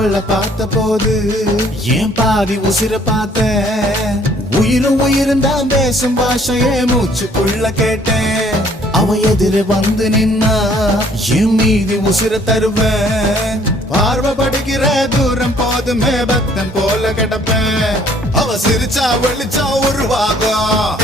அவளை பார்த்த போது ஏன் பாதி உசிர பார்த்த உயிரும் உயிரும் தான் பேசும் பாஷையே மூச்சுக்குள்ள கேட்டேன் அவன் எதிர வந்து நின்னா என் மீதி உசிர தருவேன் பார்வை படிக்கிற தூரம் போதுமே பக்தன் போல கிடப்பேன் அவ சிரிச்சா வெளிச்சா உருவாகும்